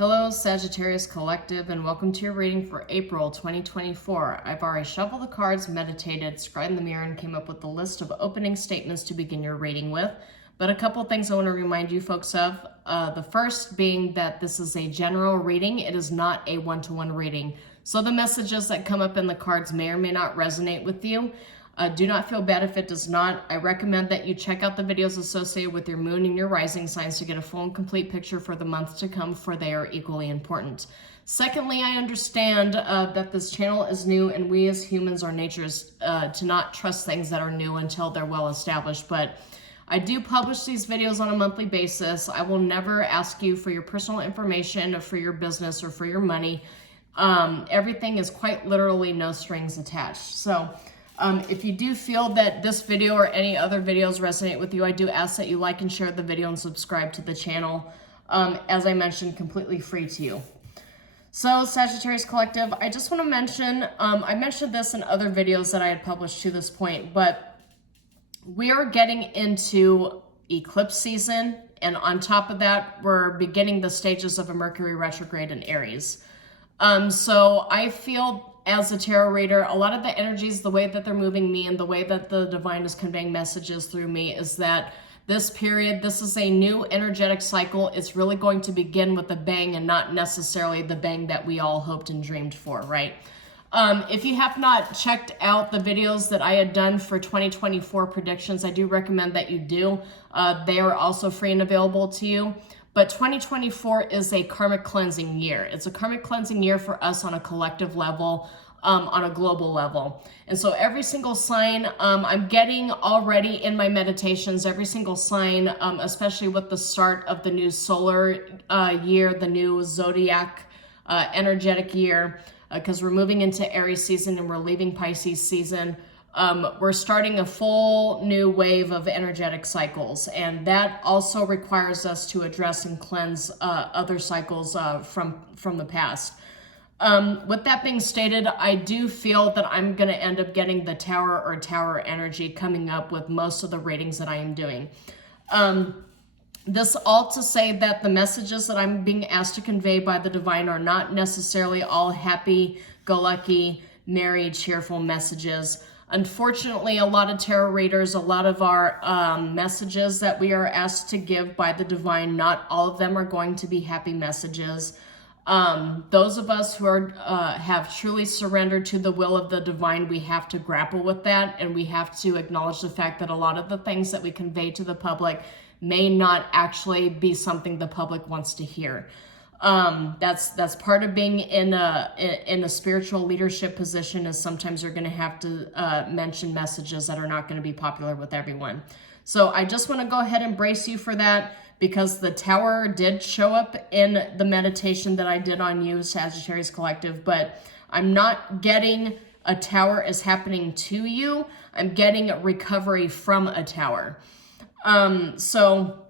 Hello, Sagittarius Collective, and welcome to your reading for April 2024. I've already shuffled the cards, meditated, scried in the mirror, and came up with a list of opening statements to begin your reading with. But a couple things I want to remind you folks of. The first being that this is a general reading. It is not a one-to-one reading. So the messages that come up in the cards may or may not resonate with you. Do not feel bad if it does not. I recommend that you check out the videos associated with your moon and your rising signs to get a full and complete picture for the month to come, for they are equally important. Secondly, I understand that this channel is new, and we as humans, our nature is to not trust things that are new until they're well established. But I do publish these videos on a monthly basis. I will never ask you for your personal information or for your business or for your money. Everything is quite literally no strings attached. So if you do feel that this video or any other videos resonate with you, I do ask that you like and share the video and subscribe to the channel. As I mentioned, completely free to you. So Sagittarius Collective, I just want to mention, I mentioned this in other videos that I had published to this point, but we are getting into eclipse season. And on top of that, we're beginning the stages of a Mercury retrograde in Aries. So I feel as a tarot reader, a lot of the energies, the way that they're moving me and the way that the divine is conveying messages through me is that this period, this is a new energetic cycle. It's really going to begin with a bang and not necessarily the bang that we all hoped and dreamed for, right? If you have not checked out the videos that I had done for 2024 predictions, I do recommend that you do. They are also free and available to you. But 2024 is a karmic cleansing year. It's a karmic cleansing year for us on a collective level, on a global level. And so every single sign, I'm getting already in my meditations, every single sign, especially with the start of the new solar year, the new zodiac energetic year, because we're moving into Aries season and we're leaving Pisces season. We're starting a full new wave of energetic cycles, and that also requires us to address and cleanse other cycles from the past. With that being stated, I do feel that I'm going to end up getting the tower or tower energy coming up with most of the readings that I am doing. This all to say that the messages that I'm being asked to convey by the divine are not necessarily all happy-go-lucky, merry, cheerful messages. Unfortunately, a lot of tarot readers, a lot of our messages that we are asked to give by the divine, not all of them are going to be happy messages. Those of us who are have truly surrendered to the will of the divine, we have to grapple with that, and we have to acknowledge the fact that a lot of the things that we convey to the public may not actually be something the public wants to hear. That's part of being in a spiritual leadership position, is sometimes you're going to have to mention messages that are not going to be popular with everyone. So I just want to go ahead and brace you for that, because the tower did show up in the meditation that I did on you, Sagittarius Collective, but I'm not getting a tower is happening to you. I'm getting recovery from a tower. So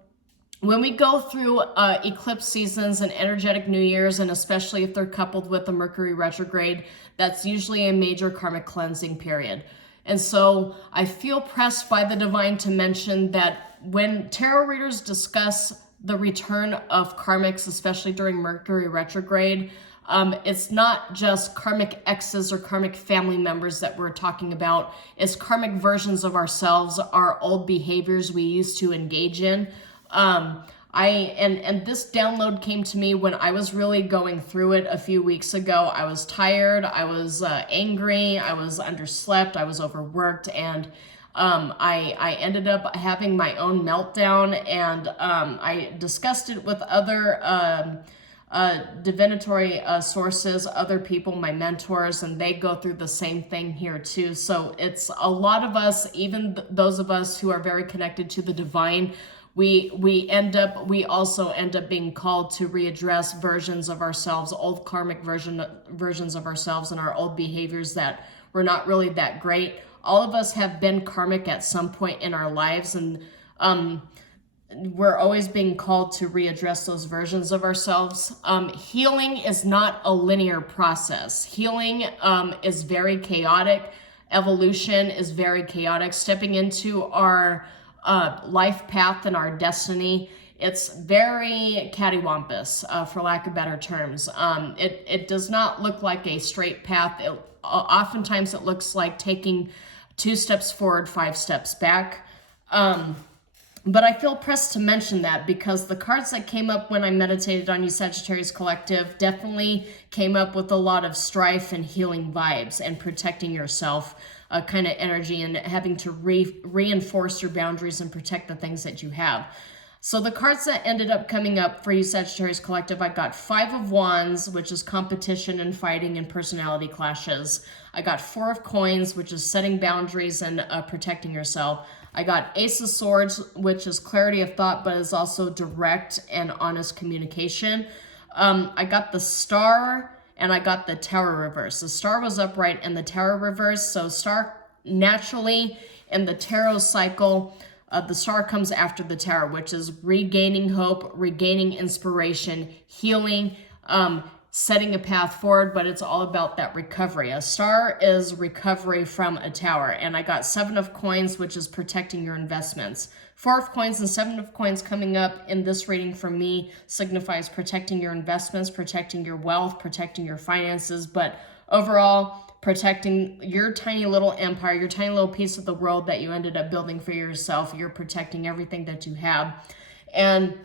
when we go through eclipse seasons and energetic new years, and especially if they're coupled with a Mercury retrograde, that's usually a major karmic cleansing period. And so I feel pressed by the divine to mention that when tarot readers discuss the return of karmics, especially during Mercury retrograde, it's not just karmic exes or karmic family members that we're talking about. It's karmic versions of ourselves, our old behaviors we used to engage in. And this download came to me when I was really going through it a few weeks ago. I was tired, I was angry, I was underslept, I was overworked, and I ended up having my own meltdown, and I discussed it with other divinatory sources, other people, my mentors, and they go through the same thing here too. So it's a lot of us, even those of us who are very connected to the divine, we also end up being called to readdress versions of ourselves, old karmic versions of ourselves, and our old behaviors that were not really that great. All of us have been karmic at some point in our lives, and we're always being called to readdress those versions of ourselves. Healing is not a linear process. Healing is very chaotic. Evolution is very chaotic. Stepping into our life path and our destiny It's very cattywampus, for lack of better terms. It does not look like a straight path. Oftentimes it looks like taking 2 steps forward, 5 steps back. But I feel pressed to mention that because the cards that came up when I meditated on you, Sagittarius Collective, definitely came up with a lot of strife and healing vibes and protecting yourself kind of energy and having to reinforce your boundaries and protect the things that you have. So the cards that ended up coming up for you, Sagittarius Collective, I got 5 of Wands, which is competition and fighting and personality clashes. I got 4 of Coins, which is setting boundaries and protecting yourself. I got Ace of Swords, which is clarity of thought, but is also direct and honest communication. I got the Star, and I got the Tower reverse. The Star was upright and the Tower reverse. So Star naturally in the tarot cycle, the Star comes after the Tower, which is regaining hope, regaining inspiration, healing, setting a path forward, but it's all about that recovery. A Star is recovery from a Tower. And I got 7 of Coins, which is protecting your investments. 4 of Coins and 7 of Coins coming up in this reading for me signifies protecting your investments, protecting your wealth, protecting your finances, but overall, protecting your tiny little empire, your tiny little piece of the world that you ended up building for yourself. You're protecting everything that you have. And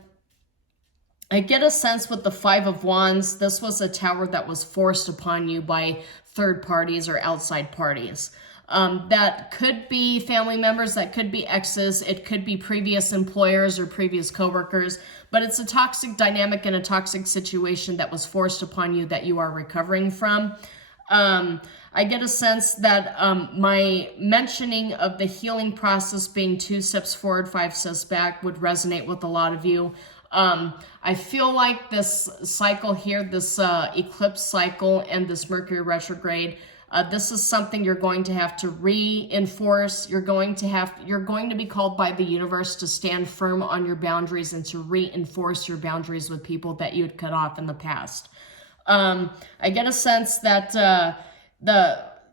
I get a sense with the 5 of Wands, this was a tower that was forced upon you by third parties or outside parties. That could be family members, that could be exes, it could be previous employers or previous coworkers, but it's a toxic dynamic and a toxic situation that was forced upon you that you are recovering from. I get a sense that my mentioning of the healing process being 2 steps forward, 5 steps back would resonate with a lot of you. I feel like this cycle here, this eclipse cycle and this Mercury retrograde, this is something you're going to have to reinforce. You're going to be called by the universe to stand firm on your boundaries and to reinforce your boundaries with people that you had cut off in the past. I get a sense that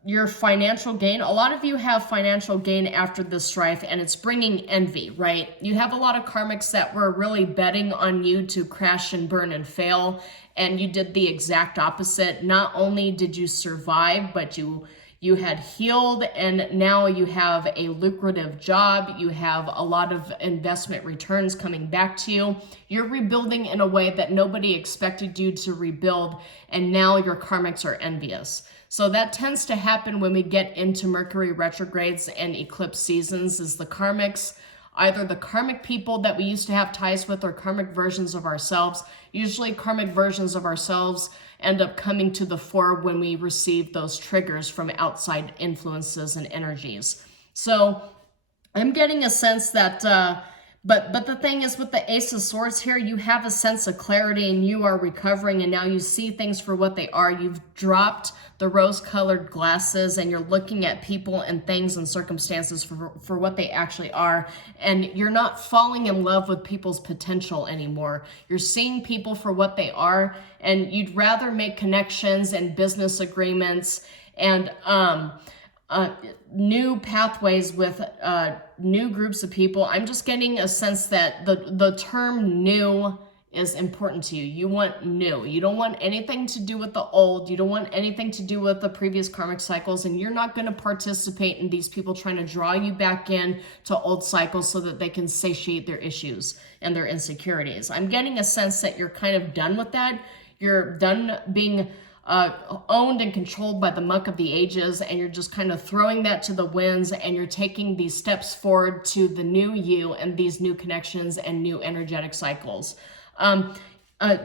your financial gain, a lot of you have financial gain after this strife, and it's bringing envy, right? You have a lot of karmics that were really betting on you to crash and burn and fail, and you did the exact opposite. Not only did you survive, but you had healed, and now you have a lucrative job. You have a lot of investment returns coming back to you. You're rebuilding in a way that nobody expected you to rebuild, and now your karmics are envious. So that tends to happen when we get into Mercury retrogrades and eclipse seasons, is the karmics, either the karmic people that we used to have ties with or karmic versions of ourselves. Usually karmic versions of ourselves end up coming to the fore when we receive those triggers from outside influences and energies. So I'm getting a sense that, but the thing is with the Ace of Swords here, you have a sense of clarity and you are recovering, and now you see things for what they are. You've dropped the rose-colored glasses and you're looking at people and things and circumstances for what they actually are. And you're not falling in love with people's potential anymore. You're seeing people for what they are, and you'd rather make connections and business agreements and new pathways with new groups of people. I'm just getting a sense that the term new is important to you. You want new. You don't want anything to do with the old. You don't want anything to do with the previous karmic cycles, and you're not going to participate in these people trying to draw you back in to old cycles so that they can satiate their issues and their insecurities. I'm getting a sense that you're kind of done with that. You're done being owned and controlled by the muck of the ages, and you're just kind of throwing that to the winds, and you're taking these steps forward to the new you and these new connections and new energetic cycles.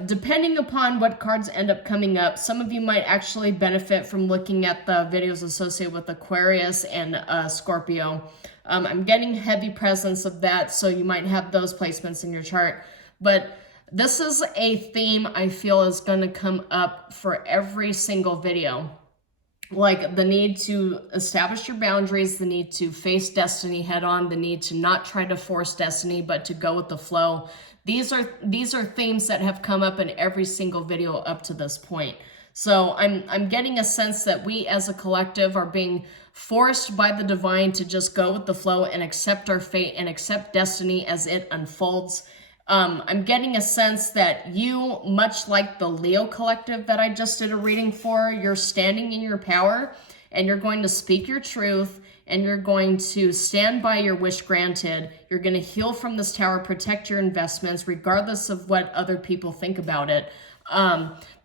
Depending upon what cards end up coming up, some of you might actually benefit from looking at the videos associated with Aquarius and Scorpio. I'm getting heavy presence of that, so you might have those placements in your chart. But this is a theme I feel is going to come up for every single video. Like the need to establish your boundaries, the need to face destiny head on, the need to not try to force destiny, but to go with the flow. These are themes that have come up in every single video up to this point. So I'm getting a sense that we as a collective are being forced by the divine to just go with the flow and accept our fate and accept destiny as it unfolds. I'm getting a sense that you, much like the Leo collective that I just did a reading for, you're standing in your power and you're going to speak your truth and you're going to stand by your wish granted. You're going to heal from this tower, protect your investments, regardless of what other people think about it.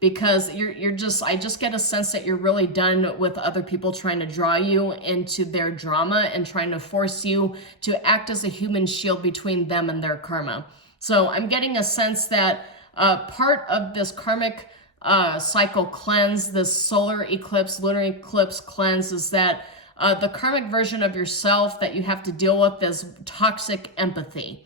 Because I just get a sense that you're really done with other people trying to draw you into their drama and trying to force you to act as a human shield between them and their karma. So I'm getting a sense that part of this karmic cycle cleanse, this solar eclipse, lunar eclipse cleanse, is that the karmic version of yourself that you have to deal with is toxic empathy.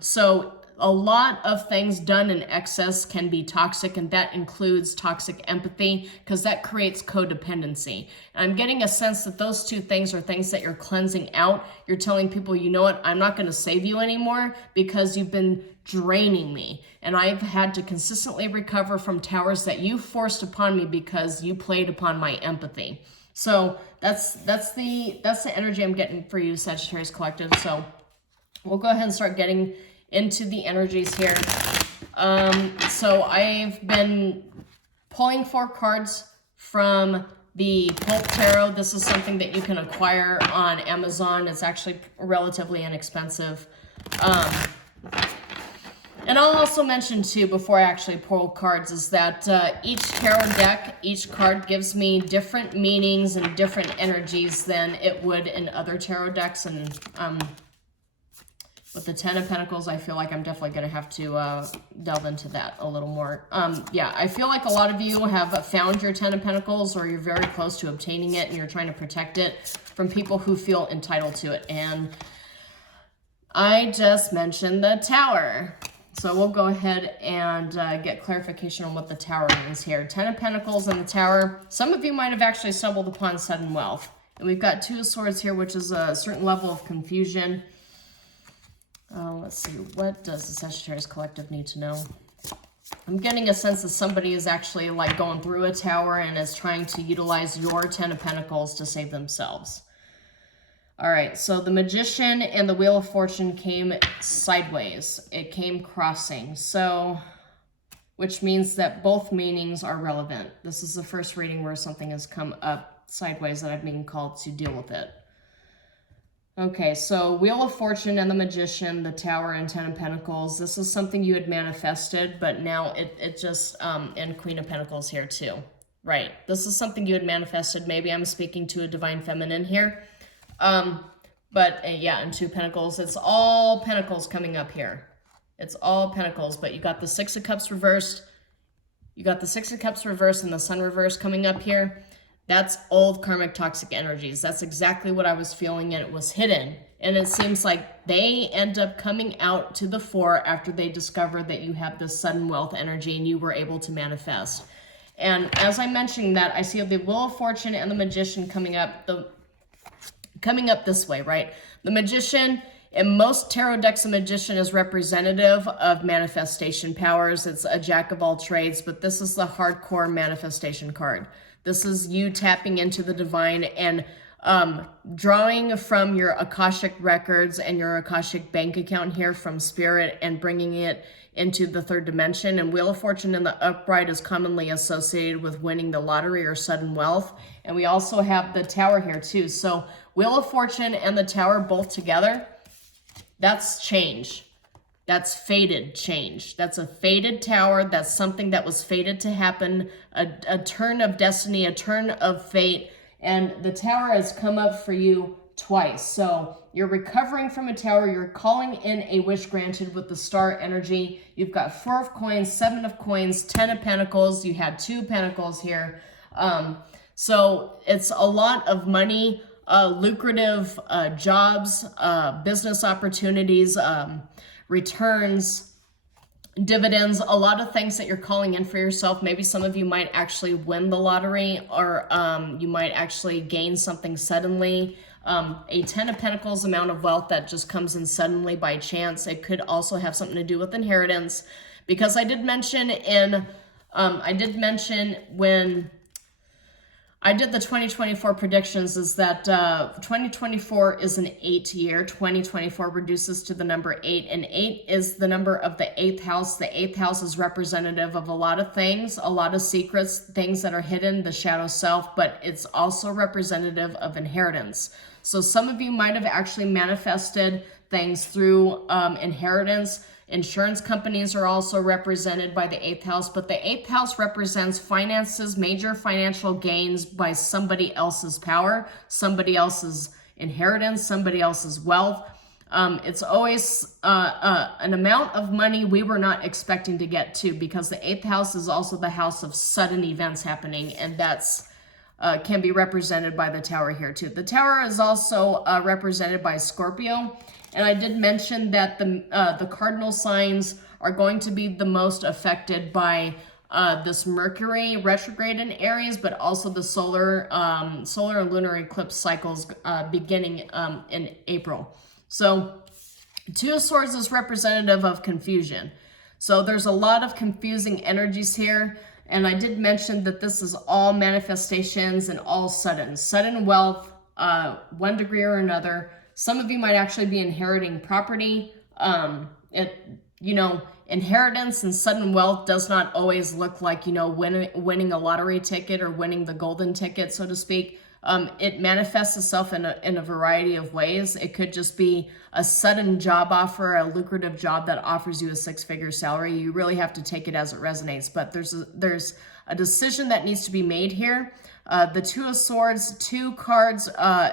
So a lot of things done in excess can be toxic, and that includes toxic empathy, because that creates codependency. And I'm getting a sense that those two things are things that you're cleansing out. You're telling people, you know what, I'm not going to save you anymore because you've been draining me. And I've had to consistently recover from towers that you forced upon me because you played upon my empathy. So that's the energy I'm getting for you, Sagittarius Collective. So we'll go ahead and start getting into the energies here. So I've been pulling 4 cards from the Pulp Tarot. This is something that you can acquire on Amazon. It's actually relatively inexpensive. And I'll also mention too, before I actually pull cards, is that each tarot deck, each card gives me different meanings and different energies than it would in other tarot decks. And with the 10 of Pentacles, I feel like I'm definitely going to have to delve into that a little more. Yeah, I feel like a lot of you have found your 10 of Pentacles, or you're very close to obtaining it, and you're trying to protect it from people who feel entitled to it. And I just mentioned the Tower. So we'll go ahead and get clarification on what the Tower means here. 10 of Pentacles and the Tower. Some of you might have actually stumbled upon sudden wealth. And we've got 2 of Swords here, which is a certain level of confusion. Let's see, what does the Sagittarius Collective need to know? I'm getting a sense that somebody is actually like going through a tower and is trying to utilize your 10 of Pentacles to save themselves. All right, so the Magician and the Wheel of Fortune came sideways. It came crossing, so, which means that both meanings are relevant. This is the first reading where something has come up sideways that I've been called to deal with it. Okay, so Wheel of Fortune and the Magician, the Tower and 10 of Pentacles. This is something you had manifested, but now it just, and Queen of Pentacles here too. Right, this is something you had manifested. Maybe I'm speaking to a Divine Feminine here. Yeah, and 2 Pentacles. It's all Pentacles coming up here. It's all Pentacles, but you got the 6 of Cups reversed. You got the 6 of Cups reversed and the Sun reversed coming up here. That's old karmic toxic energies. That's exactly what I was feeling, and it was hidden. And it seems like they end up coming out to the fore after they discover that you have this sudden wealth energy and you were able to manifest. And as I mentioned that, I see the Wheel of Fortune and the Magician coming up this way, right? The Magician, in most tarot decks, the Magician is representative of manifestation powers. It's a jack of all trades, but this is the hardcore manifestation card. This is you tapping into the divine and drawing from your Akashic records and your Akashic bank account here from Spirit and bringing it into the 3rd dimension. And Wheel of Fortune in the upright is commonly associated with winning the lottery or sudden wealth. And we also have the Tower here too. So Wheel of Fortune and the Tower both together, that's change. That's fated change. That's a fated tower. That's something that was fated to happen, a turn of destiny, a turn of fate. And the Tower has come up for you twice. So you're recovering from a tower. You're calling in a wish granted with the Star energy. You've got 4 of Coins, 7 of Coins, 10 of Pentacles. You had 2 Pentacles here. So it's a lot of money, lucrative jobs, business opportunities, returns, dividends, a lot of things that you're calling in for yourself. Maybe some of you might actually win the lottery, or you might actually gain something suddenly. A 10 of Pentacles amount of wealth that just comes in suddenly by chance. It could also have something to do with inheritance, because I did mention when I did the 2024 predictions, is that 2024 is an 8 year. 2024 reduces to the number 8, and 8 is the number of the 8th house. The 8th house is representative of a lot of things, a lot of secrets, things that are hidden, the shadow self, but it's also representative of inheritance. So some of you might have actually manifested things through inheritance. Insurance companies are also represented by the 8th house, but the 8th house represents finances, major financial gains by somebody else's power, somebody else's inheritance, somebody else's wealth. It's always an amount of money we were not expecting to get to, because the 8th house is also the house of sudden events happening, and that's can be represented by the tower here too. The tower is also represented by Scorpio. And I did mention that the cardinal signs are going to be the most affected by this Mercury retrograde in Aries, but also the solar and lunar eclipse cycles beginning in April. So Two of Swords is representative of confusion. So there's a lot of confusing energies here. And I did mention that this is all manifestations and all sudden wealth, 1 degree or another. Some of you might actually be inheriting property. Inheritance and sudden wealth does not always look like, winning a lottery ticket or winning the golden ticket, so to speak. It manifests itself in a variety of ways. It could just be a sudden job offer, a lucrative job that offers you a 6-figure salary. You really have to take it as it resonates. But there's a decision that needs to be made here. The Two of Swords, 2 cards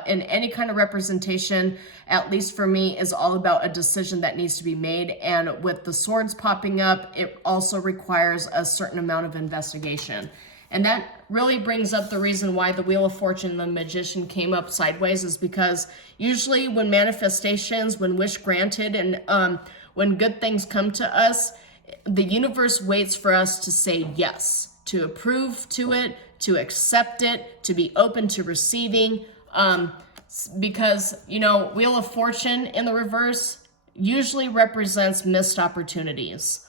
in any kind of representation, at least for me, is all about a decision that needs to be made. And with the swords popping up, it also requires a certain amount of investigation. And that really brings up the reason why the Wheel of Fortune and the Magician came up sideways, is because usually when manifestations, when wish granted, and when good things come to us, the universe waits for us to say yes, to approve to it, to accept it, to be open to receiving. Because, Wheel of Fortune in the reverse usually represents missed opportunities.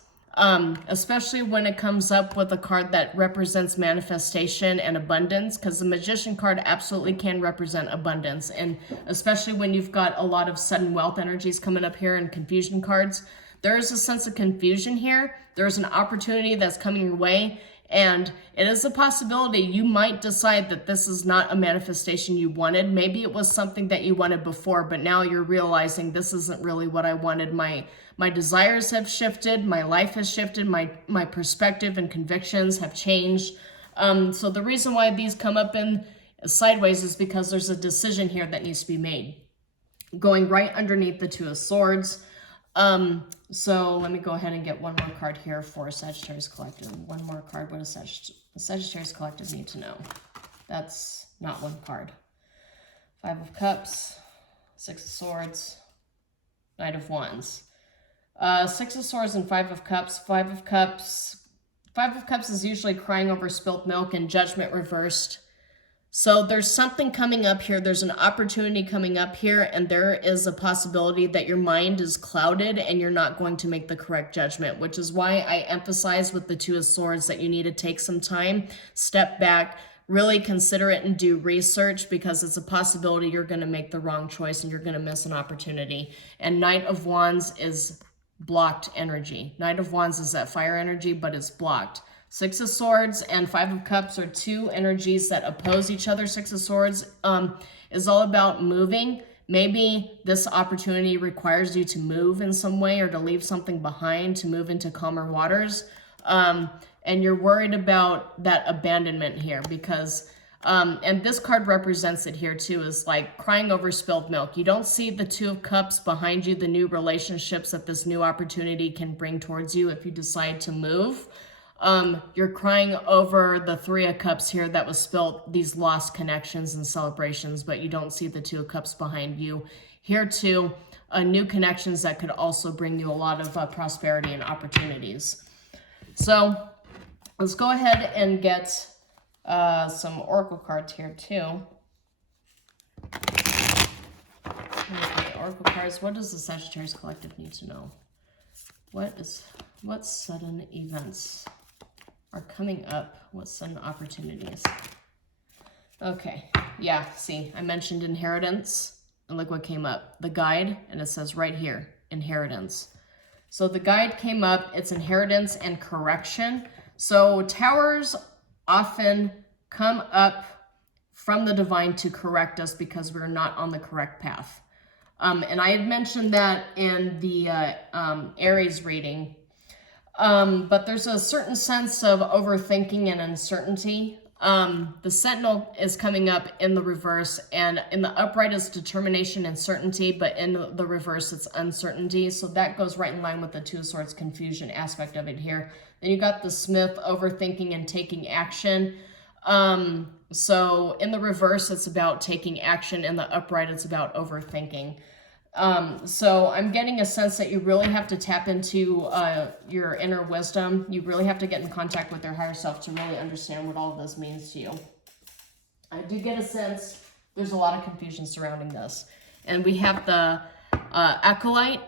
Especially when it comes up with a card that represents manifestation and abundance, because the Magician card absolutely can represent abundance. And especially when you've got a lot of sudden wealth energies coming up here and confusion cards, there is a sense of confusion here. There's an opportunity that's coming your way. And it is a possibility you might decide that this is not a manifestation you wanted. Maybe it was something that you wanted before, but now you're realizing this isn't really what I wanted. My desires have shifted. My life has shifted. My perspective and convictions have changed. So the reason why these come up in sideways is because there's a decision here that needs to be made. Going right underneath the Two of Swords. So let me go ahead and get one more card here for Sagittarius Collective. One more card. What does Sagittarius Collective need to know? That's not one card. 5 of Cups, 6 of Swords, Knight of Wands. 6 of Swords and 5 of Cups. 5 of Cups is usually crying over spilt milk and judgment reversed. So there's something coming up here. There's an opportunity coming up here, and there is a possibility that your mind is clouded and you're not going to make the correct judgment, which is why I emphasize with the Two of Swords that you need to take some time, step back, really consider it and do research, because it's a possibility you're going to make the wrong choice and you're going to miss an opportunity. And Knight of Wands is blocked energy. Knight of Wands is that fire energy, but it's blocked. 6 of Swords and 5 of Cups are 2 energies that oppose each other. 6 of Swords is all about moving. Maybe this opportunity requires you to move in some way or to leave something behind, to move into calmer waters. And you're worried about that abandonment here because, and this card represents it here too, is like crying over spilled milk. You don't see the 2 of Cups behind you, the new relationships that this new opportunity can bring towards you if you decide to move. You're crying over the 3 of Cups here that was spilt, these lost connections and celebrations, but you don't see the 2 of Cups behind you. Here too, new connections that could also bring you a lot of prosperity and opportunities. So let's go ahead and get some oracle cards here too. Okay, oracle cards. What does the Sagittarius Collective need to know? What sudden events are coming up? What sudden opportunities? Okay, yeah, see, I mentioned inheritance, and look what came up. The guide, and it says right here, inheritance. So the guide came up, it's inheritance and correction. So towers often come up from the divine to correct us because we're not on the correct path. And I had mentioned that in the Aries reading. But there's a certain sense of overthinking and uncertainty. The Sentinel is coming up in the reverse, and in the upright is determination and certainty, but in the reverse it's uncertainty. So that goes right in line with the Two of Swords confusion aspect of it here. Then you got the Smith, overthinking and taking action. So in the reverse it's about taking action, in the upright it's about overthinking. So I'm getting a sense that you really have to tap into your inner wisdom. You really have to get in contact with your higher self to really understand what all of this means to you. I do get a sense there's a lot of confusion surrounding this. And we have the Acolyte,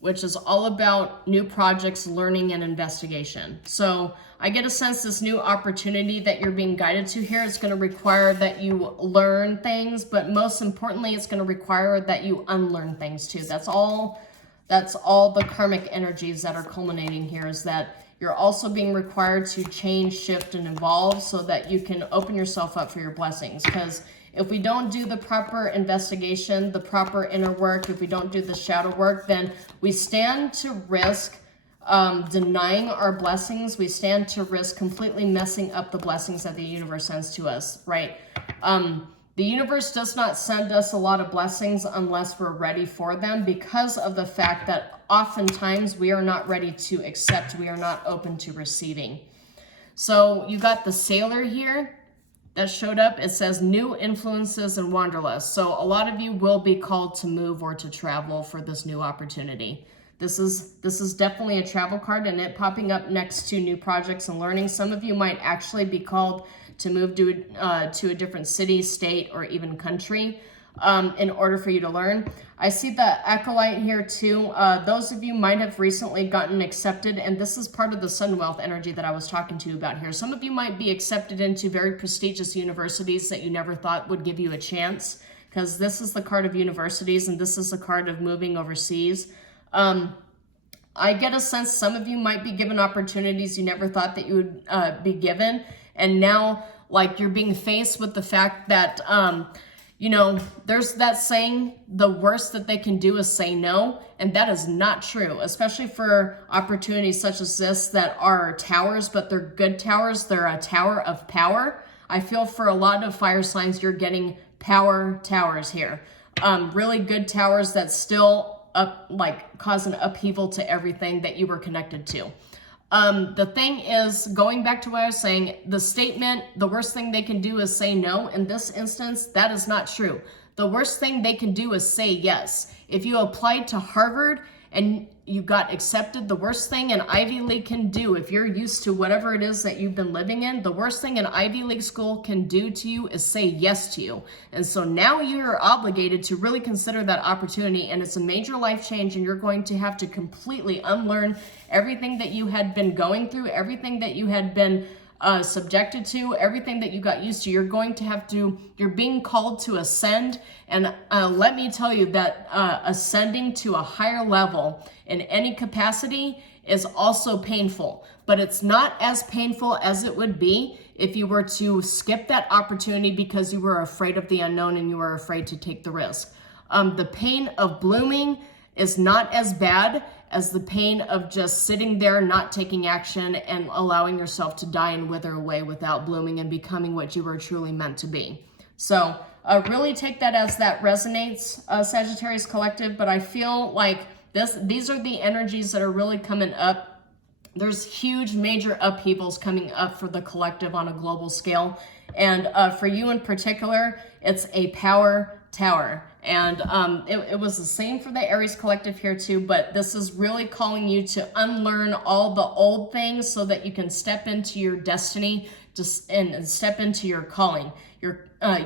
which is all about new projects, learning, and investigation. So I get a sense this new opportunity that you're being guided to here is going to require that you learn things, but most importantly, it's going to require that you unlearn things too. That's all the karmic energies that are culminating here, is that you're also being required to change, shift, and evolve so that you can open yourself up for your blessings. Because if we don't do the proper investigation, the proper inner work, if we don't do the shadow work, then we stand to risk denying our blessings. We stand to risk completely messing up the blessings that the universe sends to us, right? The universe does not send us a lot of blessings unless we're ready for them, because of the fact that oftentimes we are not ready to accept, we are not open to receiving. So you got the Sailor here that showed up. It says new influences and wanderlust. So a lot of you will be called to move or to travel for this new opportunity. This is definitely a travel card, and it popping up next to new projects and learning. Some of you might actually be called to move to a different city, state, or even country in order for you to learn. I see the Acolyte here too. Those of you might have recently gotten accepted, and this is part of the Sun Wealth energy that I was talking to you about here. Some of you might be accepted into very prestigious universities that you never thought would give you a chance, because this is the card of universities, and this is the card of moving overseas. I get a sense some of you might be given opportunities you never thought that you would be given. And now, like, you're being faced with the fact that, you know, there's that saying, the worst that they can do is say no. And that is not true, especially for opportunities such as this that are towers, but they're good towers. They're a tower of power. I feel for a lot of fire signs, you're getting power towers here. Really good towers that still cause an upheaval to everything that you were connected to. The thing is, going back to what I was saying, the statement, the worst thing they can do is say no. In this instance, that is not true. The worst thing they can do is say yes. If you applied to Harvard and you got accepted, the worst thing an Ivy League can do, if you're used to whatever it is that you've been living in, the worst thing an Ivy League school can do to you is say yes to you. And so now you're obligated to really consider that opportunity, and it's a major life change, and you're going to have to completely unlearn everything that you had been going through, everything that you had been subjected to, everything that you got used to. You're being called to ascend. And let me tell you that ascending to a higher level in any capacity is also painful, but it's not as painful as it would be if you were to skip that opportunity because you were afraid of the unknown and you were afraid to take the risk. The pain of blooming is not as bad as the pain of just sitting there, not taking action, and allowing yourself to die and wither away without blooming and becoming what you were truly meant to be. So really take that as that resonates, Sagittarius Collective, but I feel like these are the energies that are really coming up. There's huge major upheavals coming up for the collective on a global scale. And for you in particular, it's a power tower. And it was the same for the Aries Collective here too, but this is really calling you to unlearn all the old things so that you can step into your destiny and step into your calling.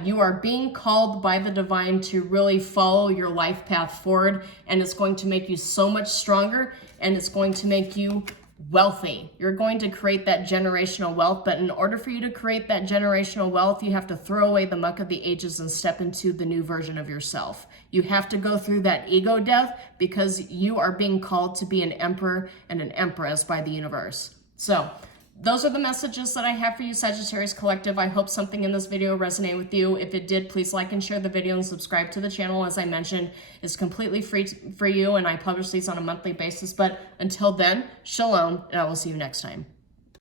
You are being called by the divine to really follow your life path forward, and it's going to make you so much stronger, and it's going to make you wealthy. You're going to create that generational wealth, but in order for you to create that generational wealth, you have to throw away the muck of the ages and step into the new version of yourself. You have to go through that ego death because you are being called to be an emperor and an empress by the universe. So those are the messages that I have for you, Sagittarius Collective. I hope something in this video resonated with you. If it did, please like and share the video and subscribe to the channel. As I mentioned, it's completely free for you, and I publish these on a monthly basis. But until then, shalom, and I will see you next time.